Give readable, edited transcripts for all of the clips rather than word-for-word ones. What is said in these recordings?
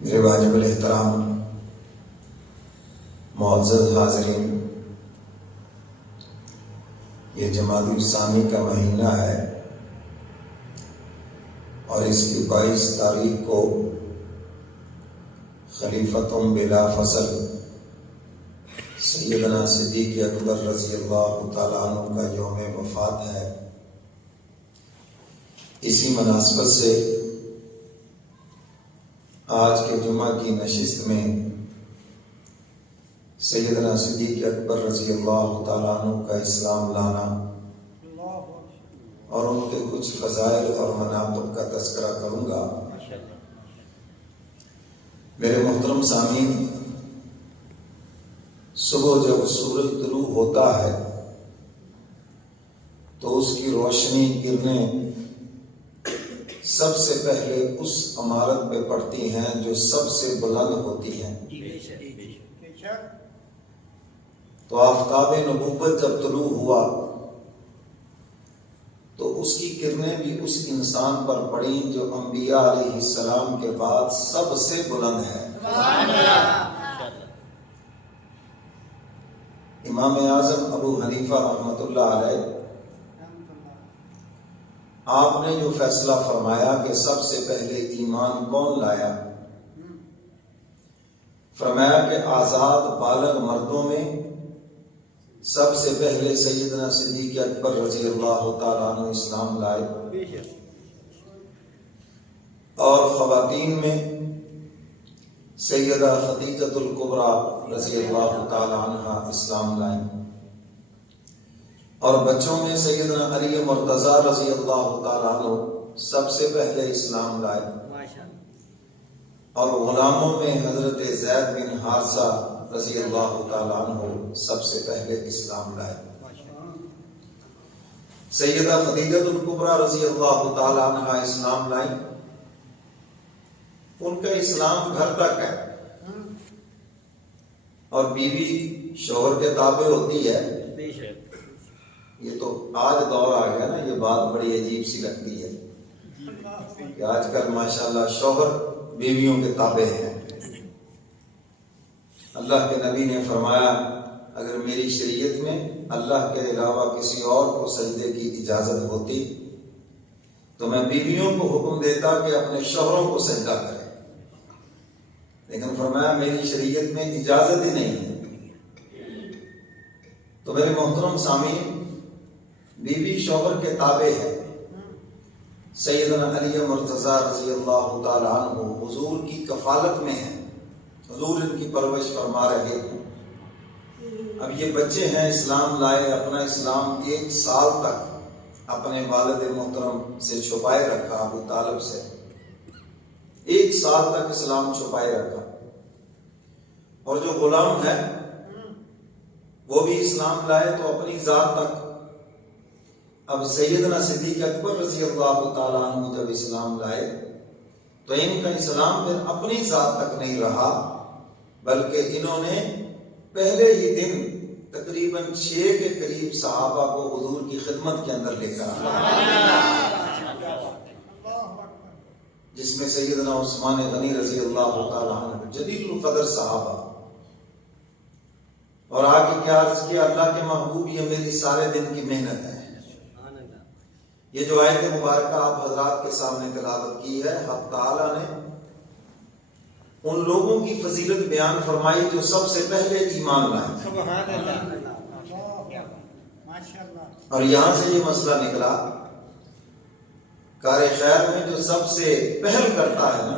میرے واجب الاحترام معزز حاضرین، یہ جمادی الثانی کا مہینہ ہے اور اس کی 22 تاریخ کو خلیفتم بلا فصل سیدنا صدیق اکبر رضی اللہ تعالیٰ عنہ کا یوم وفات ہے۔ اسی مناسبت سے آج کے جمعہ کی نشست میں سیدنا صدیق اکبر رضی اللہ تعالیٰ عنہ کا اسلام لانا اور ان کے کچھ فضائل اور مناقب کا تذکرہ کروں گا۔ میرے محترم سامعین، صبح جب سورج طلوع ہوتا ہے تو اس کی روشنی کرنیں سب سے پہلے اس عمارت پہ پڑتی ہیں جو سب سے بلند ہوتی ہیں۔ تو آفتاب نبوت جب طلوع ہوا تو اس کی کرنیں بھی اس انسان پر پڑیں جو انبیاء علیہ السلام کے بعد سب سے بلند ہے۔ امام اعظم ابو حنیفہ رحمۃ اللہ علیہ، آپ نے جو فیصلہ فرمایا کہ سب سے پہلے ایمان کون لایا، فرمایا کہ آزاد بالغ مردوں میں سب سے پہلے سیدنا صدیق اکبر رضی اللہ تعالیٰ عنہ اسلام لائے، اور خواتین میں سیدہ خدیجۃ الکبریٰ رضی اللہ تعالیٰ عنہ اسلام لائیں، اور بچوں میں سیدنا علی مرتضیٰ رضی اللہ تعالیٰ عنہ سب سے پہلے اسلام لائے، اور غلاموں میں حضرت زید بن حارثہ رضی اللہ تعالیٰ عنہ سب سے پہلے اسلام لائے۔ سیدہ خدیجۃ الکبریٰ رضی اللہ تعالیٰ عنہ اسلام لائیں، ان کا اسلام گھر تک ہے، اور بیوی شوہر کے تابع ہوتی ہے۔ یہ تو آج دور آ گیا نا، یہ بات بڑی عجیب سی لگتی ہے کہ آج کل ماشاءاللہ شوہر بیویوں کے تابع ہیں۔ اللہ کے نبی نے فرمایا، اگر میری شریعت میں اللہ کے علاوہ کسی اور کو سجدے کی اجازت ہوتی تو میں بیویوں کو حکم دیتا کہ اپنے شوہروں کو سجدہ کریں، لیکن فرمایا میری شریعت میں اجازت ہی نہیں ہے۔ تو میرے محترم سامعین، بیوی شوہر کے تابع ہے۔ سیدنا علی مرتضیٰ رضی اللہ تعالیٰ عنہ حضور کی کفالت میں ہیں، حضور ان کی پرورش فرما رہے ہیں۔ اب یہ بچے ہیں، اسلام لائے، اپنا اسلام 1 سال تک اپنے والد محترم سے چھپائے رکھا، ابو طالب سے 1 سال تک اسلام چھپائے رکھا، اور جو غلام ہے وہ بھی اسلام لائے تو اپنی ذات تک۔ اب سیدنا صدیق اکبر رضی اللہ تعالیٰ عنہ جب اسلام لائے تو ان کا اسلام پھر اپنی ذات تک نہیں رہا، بلکہ انہوں نے پہلے ہی دن تقریباً 6 کے قریب صحابہ کو حضور کی خدمت کے اندر لے کر آیا، جس میں سیدنا عثمان غنی رضی اللہ تعالیٰ عنہ جلیل القدر صحابہ، اور آگے کیا عرض کیا، اللہ کے محبوب یہ میری سارے دن کی محنت ہے۔ یہ جو آیت مبارکہ آپ حضرات کے سامنے تلاوت کی ہے، حق تعالیٰ نے ان لوگوں کی فضیلت بیان فرمائی جو سب سے پہلے ایمان لائے، اور یہاں سے یہ مسئلہ نکلا، کار خیر میں جو سب سے پہل کرتا ہے نا،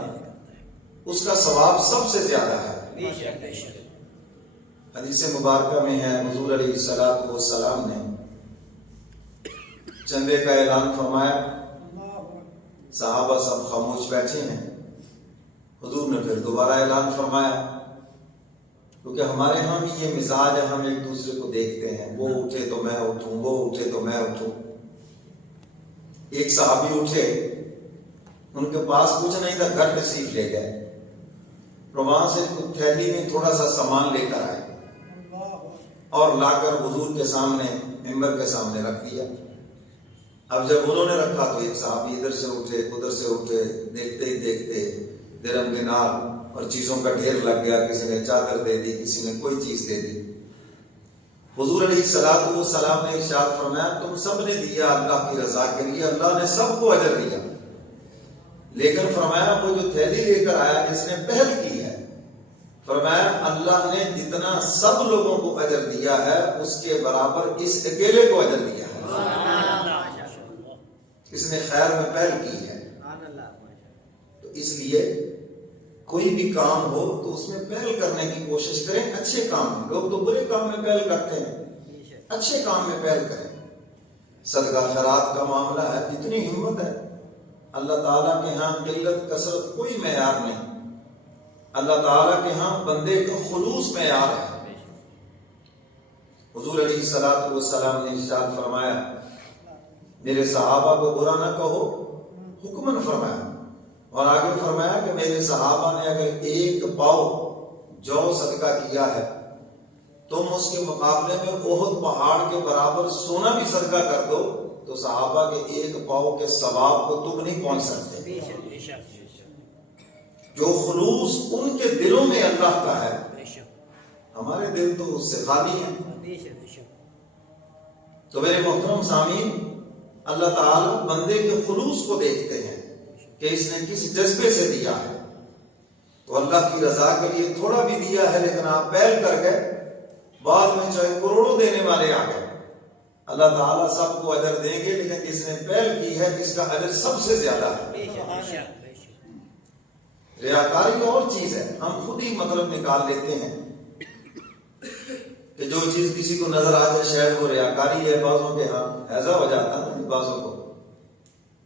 اس کا ثواب سب سے زیادہ ہے۔ حدیث مبارکہ میں ہے، حضور علیہ الصلوۃ والسلام نے چندے کا اعلان فرمایا، صحابہ سب خاموش بیٹھے ہیں، حضور نے پھر دوبارہ اعلان فرمایا، کیونکہ ہمارے ہاں بھی یہ مزاج ہے، ہم ایک دوسرے کو دیکھتے ہیں، وہ اٹھے تو میں اٹھوں، وہ اٹھے تو میں اٹھوں۔ ایک صحابی اٹھے، ان کے پاس کچھ نہیں تھا، گھر تشریف لے گئے، اور وہاں سے کچھ تھیلی میں تھوڑا سا سامان لے کر آئے اور لا کر حضور کے سامنے، ممبر کے سامنے رکھ دیا۔ اب جب انہوں نے رکھا تو ایک صحابی ادھر سے اٹھے ادھر سے اٹھے، دیکھتے ہی دیکھتے درم دینار اور چیزوں کا ڈھیر لگ گیا، کسی نے چادر دے دی، کسی نے کوئی چیز دے دی۔ حضور علیہ الصلوۃ والسلام نے ارشاد فرمایا تم سب نے دیا اللہ کی رضا کے لیے، اللہ نے سب کو اجر دیا، لیکن فرمایا وہ جو تھیلی لے کر آیا جس نے پہل کی ہے، فرمایا اللہ نے جتنا سب لوگوں کو اجر دیا ہے اس کے برابر اس اکیلے کو اجر دیا ہے، اس نے خیر میں پہل کی ہے۔ تو اس لیے کوئی بھی کام ہو تو اس میں پہل کرنے کی کوشش کریں، اچھے کام میں۔ لوگ تو برے کام میں پہل کرتے ہیں، اچھے کام میں پہل کریں۔ صدقہ خیرات کا معاملہ ہے، جتنی ہمت ہے، اللہ تعالیٰ کے ہاں قلت کثرت کوئی معیار نہیں، اللہ تعالیٰ کے ہاں بندے کا خلوص معیار ہے۔ حضور علیہ الصلوۃ والسلام نے ارشاد فرمایا میرے صحابہ کو برا نہ کہو، حکمن فرمایا، اور آگے فرمایا کہ میرے صحابہ نے اگر ایک پاؤ جو صدقہ کیا ہے تم اس کے مقابلے میں احد پہاڑ کے برابر سونا بھی صدقہ کر دو تو صحابہ کے ایک پاؤ کے ثواب کو تم نہیں پہنچ سکتے۔ جو خلوص ان کے دلوں میں اللہ کا ہے، ہمارے دل تو اس سے خالی ہیں۔ تو میرے محترم سامعین، اللہ تعالیٰ بندے کے خلوص کو دیکھتے ہیں کہ اس نے کس جذبے سے دیا ہے۔ تو اللہ کی رضا کے لیے تھوڑا بھی دیا ہے لیکن آپ پہل کر گئے، بعد میں چاہے کروڑوں دینے والے آ گئے، اللہ تعالیٰ سب کو اجر دیں گے، لیکن جس نے پہل کی ہے اس کا اجر سب سے زیادہ ہے۔ ریاکاری اور چیز ہے، ہم خود ہی مطلب نکال لیتے ہیں کہ جو چیز کسی کو نظر آ جائے شاید وہ ریاکاری ہے۔ بعضوں کے ہاں حیضہ ہو جاتا ہے، بعضوں کو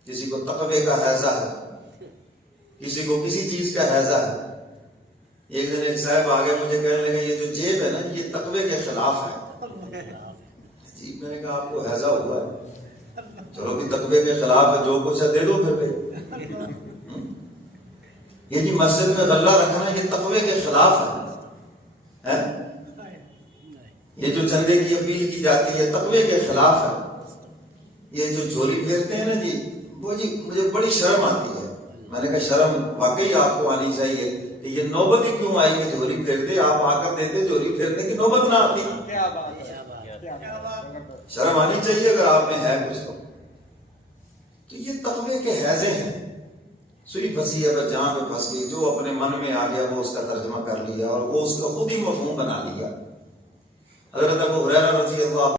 کسی کو تقوی کا حیضہ ہے، کسی کو کسی چیز کا حیضہ ہے۔ ایک دن ایک صاحب آگے مجھے کہنے لگے یہ جو جیب ہے نا یہ تقوی کے خلاف ہے۔ جی میں نے کہا آپ کو حیضہ ہوا ہے، چلو بھی تقوی کے خلاف ہے، جو کچھ ہے دے دو پھر۔ یہ جی مسجد میں غلہ رکھنا یہ تقوی کے خلاف ہے، یہ جو چندے کی اپیل کی جاتی ہے تقوی کے خلاف ہے، یہ جو جھولی پھیرتے ہیں نا جی وہ جی مجھے بڑی شرم آتی ہے۔ میں نے کہا شرم واقعی آپ کو آنی چاہیے کہ یہ نوبت ہی کیوں آئی کہ جھولی پھیرتے، آپ آ کر دیتے جھولی پھیرنے کی نوبت نہ آتی۔ شرم آنی چاہیے اگر آپ میں ہے کچھ تو یہ تقوی کے حیضے ہیں۔ سوئی پھنسی ہے بس جہاں پہ پھنس گئی، جو اپنے من میں آ گیا وہ اس کا ترجمہ کر لیا اور وہ اس کا خود ہی مفہوم بنا لیا۔ حضرت ابو ہریرہ رضی اللہ